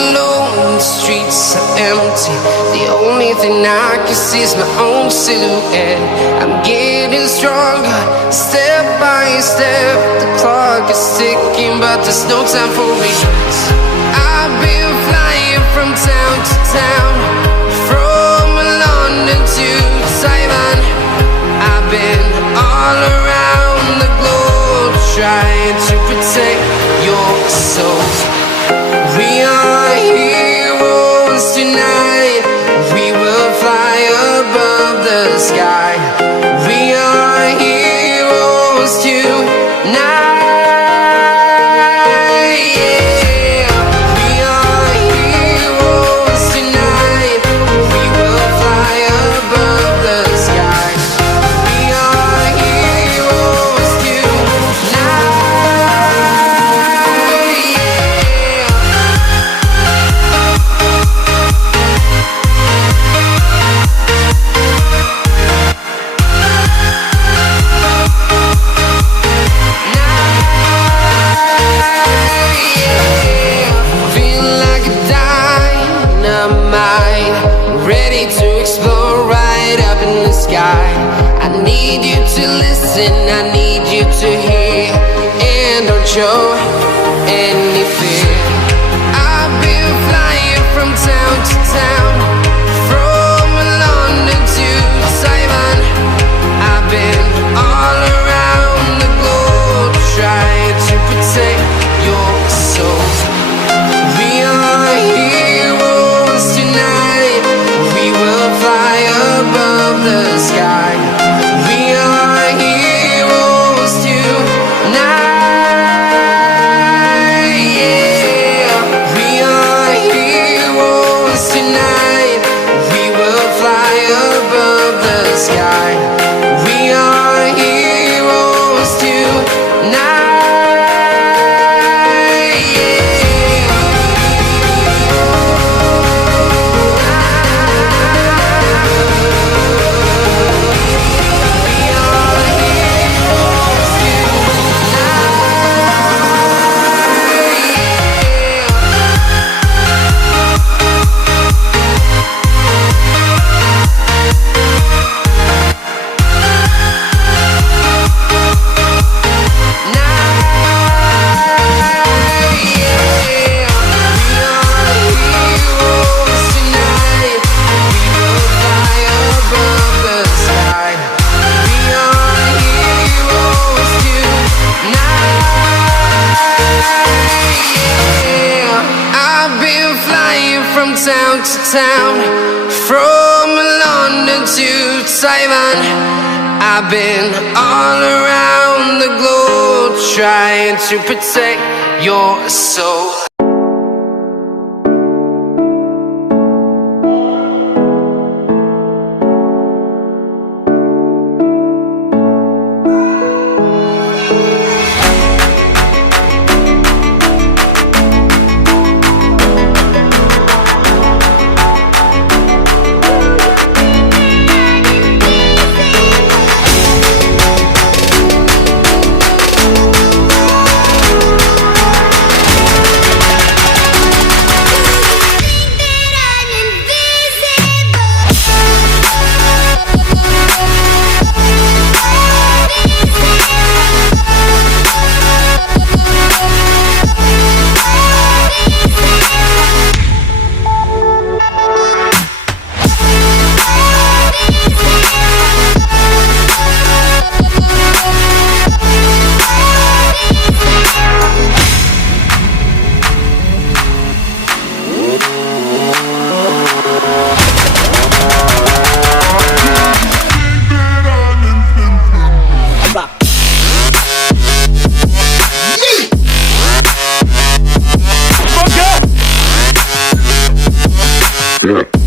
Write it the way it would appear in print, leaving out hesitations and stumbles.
alone, the streets are empty. The only thing I can see is my own silhouette. I'm getting stronger, step by step. The clock is ticking, but there's no time for regrets. I've been flying from town to town, from London to Taiwan. I've been all around the globe, trying to protect your soul. We are heroes tonight. We will fly above the sky. We are heroes tonight. I need you to listen, I need you to hear, and don't show any fear. I've been flying from town to town, from London to Taiwan. I've been all around the globe, trying to protect your soul. We are heroes tonight. We will fly above the sky. We are heroes tonight. Yeah, we are heroes tonight. We will fly above the sky. We are heroes tonight. From town to town, from London to Taiwan. I've been all around the globe, trying to protect your soul. Yeah.